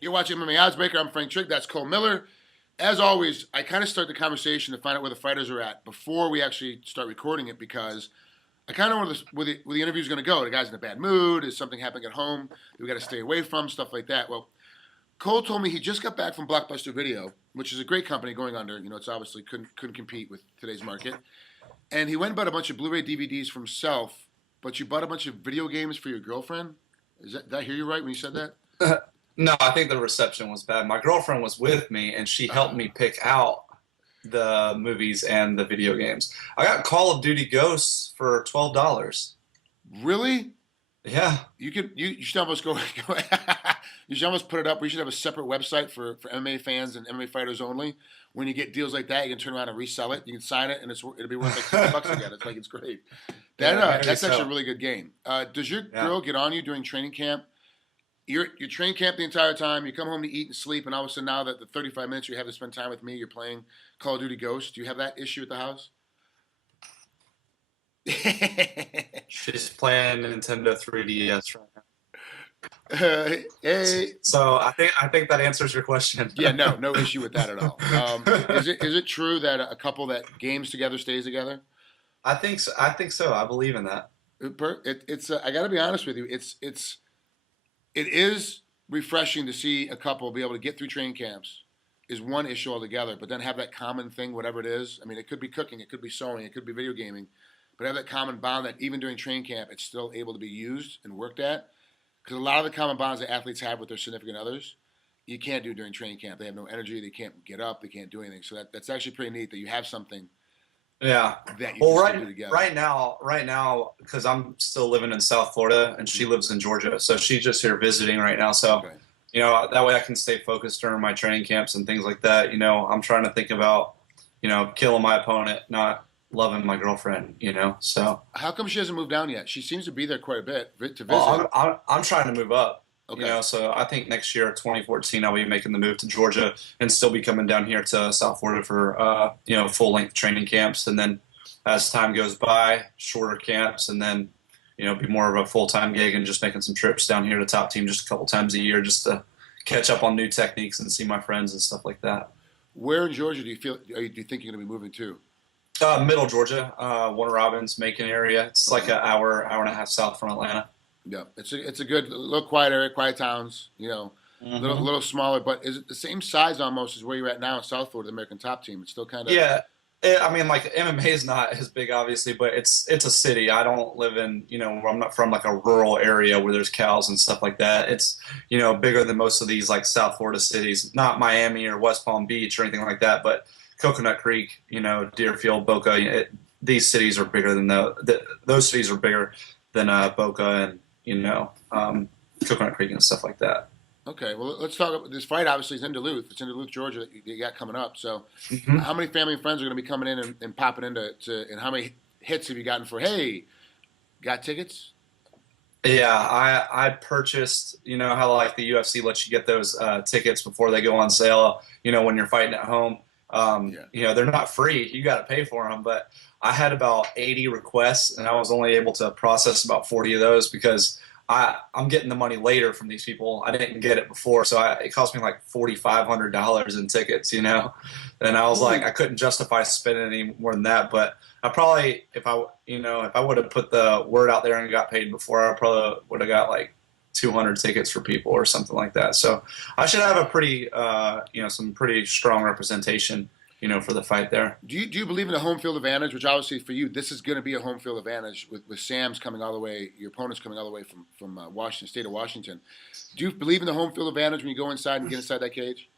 You're watching MMA Oddsbreaker. I'm Frank Trigg. That's Cole Miller. As always, I kind of start the conversation to find out where the fighters are at before we actually start recording it because I kind of know where the interview is going to go. The guy's in a bad mood. Is something happening at home that we got to stay away from? Stuff like that. Well, Cole told me he just got back from Blockbuster Video, which is a great company going under. You know, it's obviously couldn't compete with today's market. And he went and bought a bunch of Blu-ray DVDs for himself, but you bought a bunch of video games for your girlfriend? Did I hear you right when you said that? No, I think the reception was bad. My girlfriend was with me, and she helped me pick out the movies and the video games. I got Call of Duty Ghosts for $12. Really? Yeah. You should almost go you should almost put it up. We should have a separate website for MMA fans and MMA fighters only. When you get deals like that, you can turn around and resell it. You can sign it, and it'll be worth like $50 again. It's great. That's actually a really good game. Does your girl get on you during training camp? You're training camp the entire time. You come home to eat and sleep, and all of a sudden now that the 35 minutes you have to spend time with me, you're playing Call of Duty Ghosts. Do you have that issue at the house? She's playing Nintendo 3DS right now. Hey. So I think that answers your question. Yeah, no issue with that at all. Is it true that a couple that games together stays together? I think so. I believe in that. It's I got to be honest with you. It is refreshing to see a couple be able to get through training camps is one issue altogether, but then have that common thing, whatever it is. I mean, it could be cooking, it could be sewing, it could be video gaming, but have that common bond that even during training camp, it's still able to be used and worked at. Because a lot of the common bonds that athletes have with their significant others, you can't do during training camp. They have no energy, they can't get up, they can't do anything. So that's actually pretty neat that you have something. Yeah. That you can do together. Right now, because I'm still living in South Florida and she lives in Georgia, so she's just here visiting right now. So, that way I can stay focused during my training camps and things like that. I'm trying to think about, killing my opponent, not loving my girlfriend. So. How come she hasn't moved down yet? She seems to be there quite a bit to visit. Well, I'm trying to move up. Okay. So I think next year, 2014, I'll be making the move to Georgia and still be coming down here to South Florida for, full-length training camps. And then as time goes by, shorter camps, and then, be more of a full-time gig and just making some trips down here to Top Team just a couple times a year just to catch up on new techniques and see my friends and stuff like that. Where in Georgia do you think you're going to be moving to? Middle Georgia, Warner Robins, Macon area. It's like an hour and a half south from Atlanta. Yeah, it's a good, little quiet area, quiet towns. Little smaller, but is it the same size almost as where you're at now in South Florida, the American Top Team? It's still kind of. Yeah, I mean, like MMA is not as big, obviously, but it's a city. I don't live in, I'm not from like a rural area where there's cows and stuff like that. It's, bigger than most of these like South Florida cities. Not Miami or West Palm Beach or anything like that, but Coconut Creek, Deerfield, Boca. These cities are bigger than those cities are bigger than Boca and Coconut Creek and stuff like that. Okay, well, let's talk about this fight. Obviously, is in Duluth. It's in Duluth, Georgia. That you got coming up. So, how many family and friends are going to be coming in and popping into? And how many hits have you gotten for? Hey, got tickets? Yeah, I purchased. How like the UFC lets you get those tickets before they go on sale. When you're fighting at home. They're not free. You got to pay for them. But I had about 80 requests, and I was only able to process about 40 of those because I'm getting the money later from these people. I didn't get it before, so it cost me like $4,500 in tickets, And I was like, I couldn't justify spending any more than that. But I probably, if I would have put the word out there and got paid before, I probably would have got like 200 tickets for people or something like that. So I should have a pretty, some pretty strong representation, for the fight there. Do you believe in the home field advantage? Which obviously for you, this is going to be a home field advantage with Sam's coming all the way, your opponent's coming all the way from Washington, state of Washington. Do you believe in the home field advantage when you go inside and get inside that cage?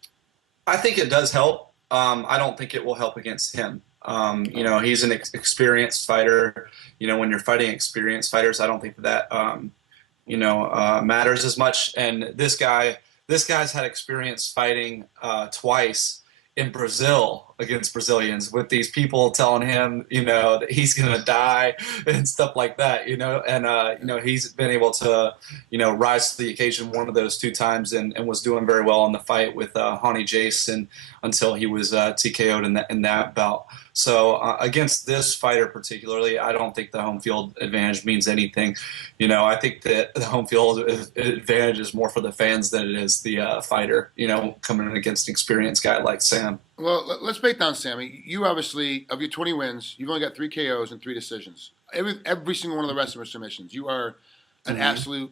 I think it does help. I don't think it will help against him. He's an experienced fighter. When you're fighting experienced fighters, I don't think that matters as much. And this guy's had experience fighting twice in Brazil against Brazilians with these people telling him, that he's going to die and stuff like that, and, he's been able to, rise to the occasion one of those 2 times and was doing very well in the fight with Hani Jason until he was TKO'd in that bout. So against this fighter particularly, I don't think the home field advantage means anything. I think that the home field advantage is more for the fans than it is the fighter, coming in against an experienced guy like Sam. Well, let's break down Sammy. You obviously, of your 20 wins, you've only got 3 KOs and 3 decisions. Every single one of the rest of them are submissions. You are an absolute,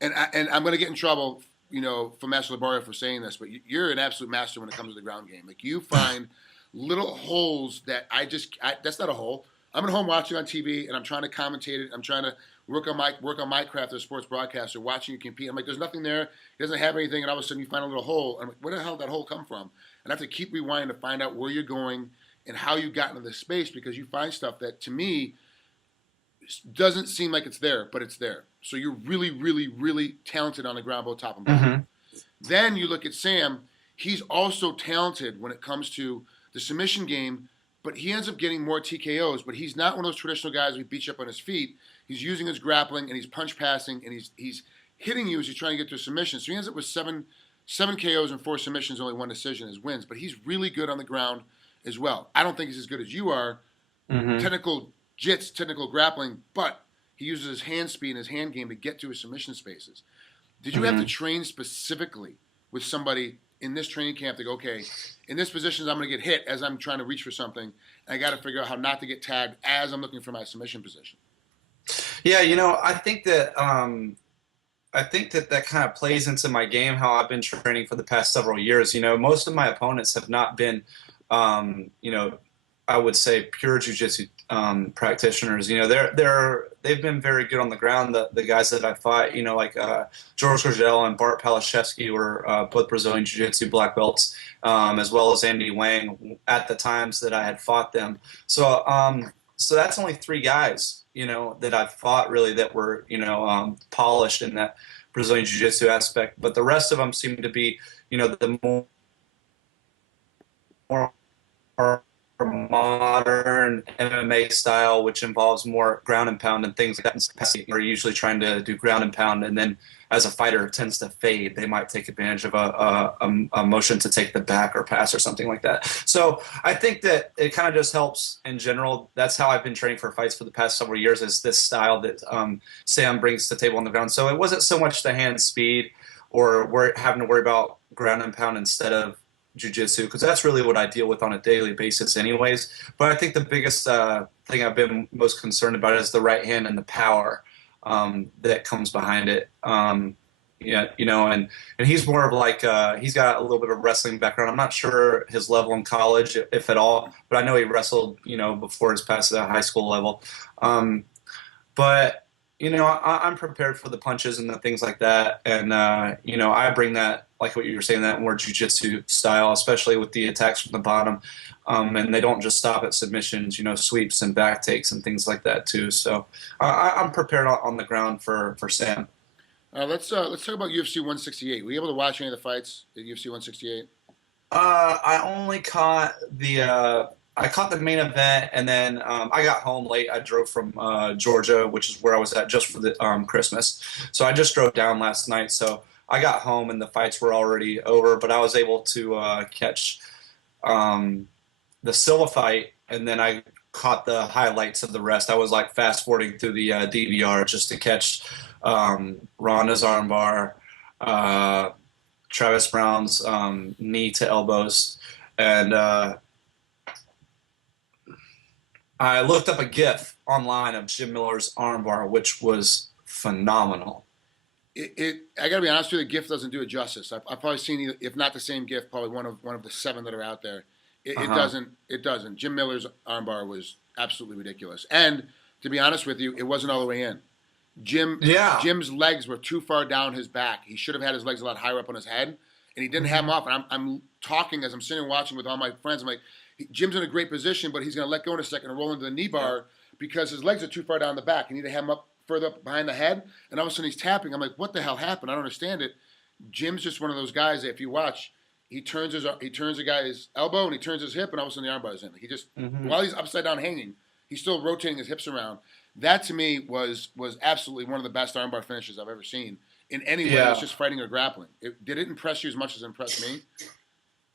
and I'm going to get in trouble, from Master Labaria for saying this, but you're an absolute master when it comes to the ground game. Like, you find little holes that that's not a hole. I'm at home watching on TV and I'm trying to commentate it. I'm trying to work on my craft as a sports broadcaster, watching you compete. I'm like, there's nothing there. He doesn't have anything, and all of a sudden you find a little hole. I'm like, where the hell did that hole come from? And I have to keep rewinding to find out where you're going and how you got into this space, because you find stuff that, to me, doesn't seem like it's there, but it's there. So you're really, really, really talented on the ground, both top and bottom. Then you look at Sam. He's also talented when it comes to the submission game, but he ends up getting more TKOs. But he's not one of those traditional guys who beats you up on his feet. He's using his grappling and he's punch passing and he's hitting you as he's trying to get to a submission. So he ends up with seven KOs and 4 submissions, only 1 decision as wins. But he's really good on the ground as well. I don't think he's as good as you are. Technical jits, technical grappling, but he uses his hand speed and his hand game to get to his submission spaces. Did you have to train specifically with somebody in this training camp to go, okay, in this position I'm going to get hit as I'm trying to reach for something, and I got to figure out how not to get tagged as I'm looking for my submission position? Yeah, I think that that kind of plays into my game, how I've been training for the past several years. Most of my opponents have not been, I would say, pure jiu-jitsu practitioners. They've been very good on the ground. The guys that I fought, like George Gurgel and Bart Palashevsky were both Brazilian jiu-jitsu black belts, as well as Andy Wang at the times that I had fought them. So that's only 3 guys, that I've fought really that were, polished in that Brazilian jiu-jitsu aspect. But the rest of them seem to be, the more modern MMA style, which involves more ground and pound and things like that. Are usually trying to do ground and pound, and then as a fighter tends to fade, they might take advantage of a motion to take the back or pass or something like that. So I think that it kind of just helps in general. That's how I've been training for fights for the past several years, is this style that Sam brings to the table on the ground. So it wasn't so much the hand speed or having to worry about ground and pound instead of jiu-jitsu, because that's really what I deal with on a daily basis anyways. But I think the biggest thing I've been most concerned about is the right hand and the power that comes behind it. And he's more of like he's got a little bit of a wrestling background. I'm not sure his level in college, if at all, but I know he wrestled before his past the high school level. But I'm prepared for the punches and the things like that, and I bring that, like what you were saying, that more jiu-jitsu style, especially with the attacks from the bottom, and they don't just stop at submissions, sweeps and back takes and things like that too. So I'm prepared on the ground for Sam. Let's talk about UFC 168. Were you able to watch any of the fights at UFC 168? I only caught I caught the main event, and then I got home late. I drove from Georgia, which is where I was at just for the Christmas. So I just drove down last night. So I got home, and the fights were already over. But I was able to catch the Silva fight, and then I caught the highlights of the rest. I was like fast forwarding through the DVR just to catch Ronda's armbar, Travis Brown's knee to elbows, and I looked up a GIF online of Jim Miller's armbar, which was phenomenal. I got to be honest with you, the GIF doesn't do it justice. I've probably seen, if not the same GIF, probably one of the 7 that are out there. It doesn't. Jim Miller's armbar was absolutely ridiculous. And to be honest with you, it wasn't all the way in. Jim's legs were too far down his back. He should have had his legs a lot higher up on his head, and he didn't have them off. And I'm talking as I'm sitting and watching with all my friends. I'm like, Jim's in a great position, but he's going to let go in a second and roll into the knee bar because his legs are too far down the back. You need to have him up further up behind the head, and all of a sudden he's tapping. I'm like, what the hell happened? I don't understand it. Jim's just one of those guys that if you watch, he turns the guy's elbow and he turns his hip and all of a sudden the armbar is in. Like he just while he's upside down hanging, he's still rotating his hips around. That to me was absolutely one of the best armbar finishes I've ever seen in any way. It's just fighting or grappling. Did it impress you as much as it impressed me?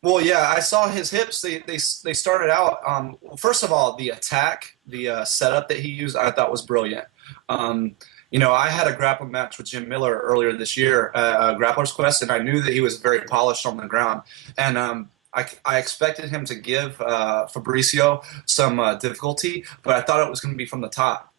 Well, yeah, I saw his hips. They started out. First of all, the attack, the setup that he used, I thought was brilliant. I had a grappling match with Jim Miller earlier this year, Grappler's Quest, and I knew that he was very polished on the ground. And I expected him to give Fabricio some difficulty, but I thought it was going to be from the top.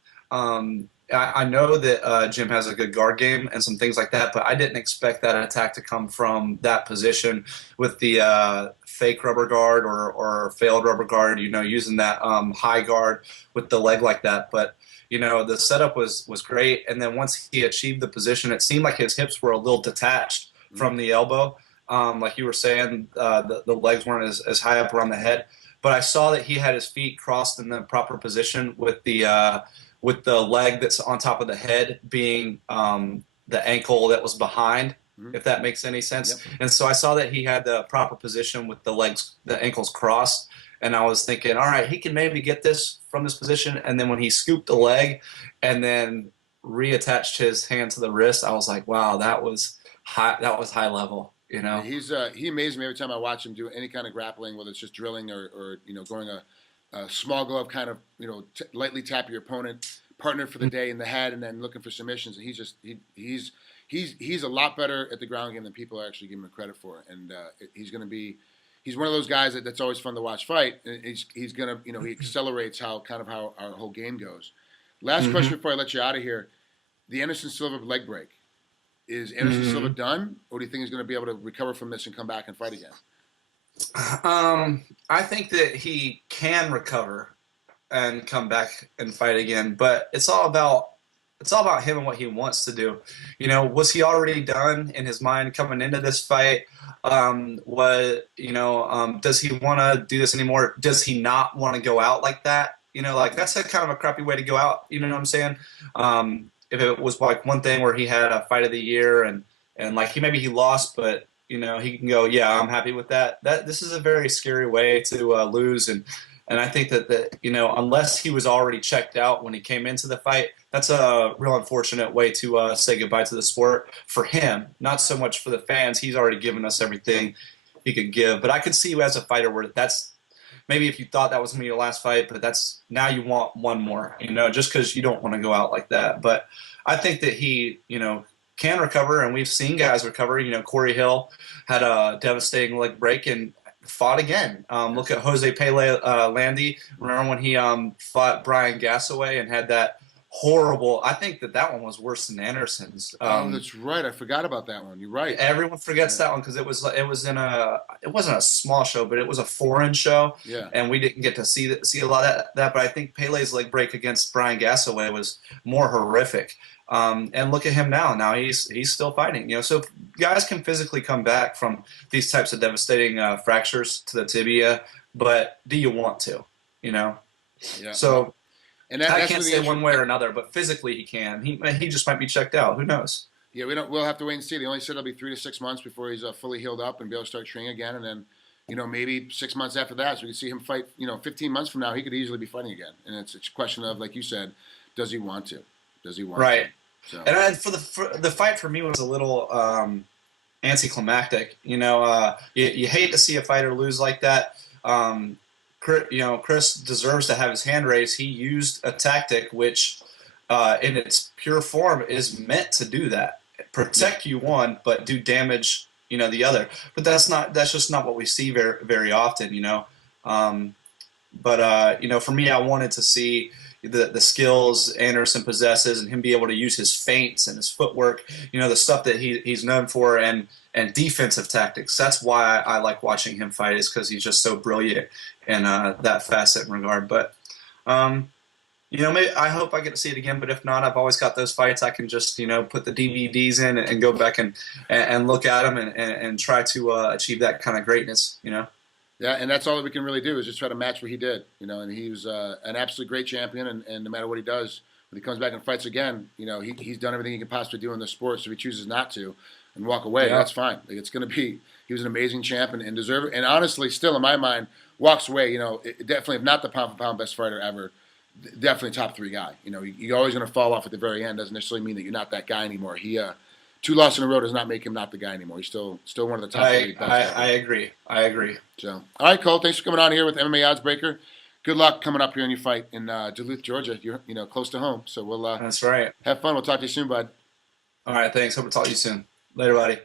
I know that Jim has a good guard game and some things like that, but I didn't expect that attack to come from that position with the fake rubber guard or failed rubber guard, using that high guard with the leg like that. But, the setup was great. And then once he achieved the position, it seemed like his hips were a little detached from the elbow. Like you were saying, the legs weren't as high up around the head. But I saw that he had his feet crossed in the proper position with the leg that's on top of the head being the ankle that was behind, if that makes any sense. Yep. And so I saw that he had the proper position with the ankles crossed. And I was thinking, all right, he can maybe get this from this position. And then when he scooped the leg and then reattached his hand to the wrist, I was like, wow, that was high. That was high level. He amazes me every time I watch him do any kind of grappling, whether it's just drilling or going a small glove kind of lightly tap your opponent partner for the day in the head and then looking for submissions. And he's a lot better at the ground game than people are actually giving him credit for. And he's one of those guys that's always fun to watch fight. And he's gonna he accelerates how our whole game goes. Last question before I let you out of here: the Anderson Silva leg break. Is Anderson Silva done, or do you think he's going to be able to recover from this and come back and fight again? I think that he can recover and come back and fight again, but it's all about him and what he wants to do. Was he already done in his mind coming into this fight? Does he want to do this anymore? Does he not want to go out like that? That's a kind of a crappy way to go out. You know what I'm saying? If it was like one thing where he had a fight of the year and like he lost, but he can go, yeah, I'm happy with that. This is a very scary way to lose, and I think that unless he was already checked out when he came into the fight, that's a real unfortunate way to say goodbye to the sport for him. Not so much for the fans. He's already given us everything he could give. But I could see you as a fighter where that's maybe if you thought that was going to be your last fight, but that's now you want one more, just because you don't want to go out like that. But I think that he, can recover, and we've seen guys recover. Corey Hill had a devastating leg break and fought again. Look at Jose Pele Landy. Remember when he fought Brian Gassaway and had that horrible. I think that one was worse than Anderson's. That's right. I forgot about that one. You're right. Everyone forgets that one because it wasn't a small show, but it was a foreign show. Yeah. And we didn't get to see a lot of that. But I think Pele's leg break against Brian Gassaway was more horrific. And look at him now. Now he's still fighting. So guys can physically come back from these types of devastating fractures to the tibia, but do you want to? Yeah. So. And I can't say one way or another, but physically he can. He just might be checked out. Who knows? Yeah, we'll have to wait and see. They only said it'll be 3 to 6 months before he's fully healed up and be able to start training again. And then, maybe 6 months after that, so we can see him fight. 15 months from now, he could easily be fighting again. And it's a question of, like you said, does he want to? Does he want right. to? So. And for the fight for me was a little anticlimactic. You hate to see a fighter lose like that. Chris deserves to have his hand raised. He used a tactic which, in its pure form, is meant to do that. Protect you one, but do damage, the other. But that's just not what we see very, very often, for me, I wanted to see the skills Anderson possesses and him be able to use his feints and his footwork, the stuff that he's known for, and defensive tactics. That's why I like watching him fight, is because he's just so brilliant in that facet and regard. But, maybe I hope I get to see it again. But if not, I've always got those fights. I can just, put the DVDs in and go back and look at them and try to achieve that kind of greatness, Yeah, and that's all that we can really do is just try to match what he did, And he was an absolutely great champion, and no matter what he does, when he comes back and fights again, he's done everything he can possibly do in the sport. So if he chooses not to, and walk away. Yeah. That's fine. Like, it's going to be. He was an amazing champ and deserve it. And honestly, still in my mind, walks away. You know, definitely, if not the pound for pound best fighter ever, definitely top 3 guy. You know, you're always going to fall off at the very end. Doesn't necessarily mean that you're not that guy anymore. He 2 losses in a row does not make him not the guy anymore. He's still one of the top 3 best. I agree. I agree. So, all right, Cole. Thanks for coming on here with MMA Oddsbreaker. Good luck coming up here in your fight in Duluth, Georgia. You're close to home, so we'll That's right. have fun. We'll talk to you soon, bud. All right. Thanks. Hope to talk to you soon. Later, buddy.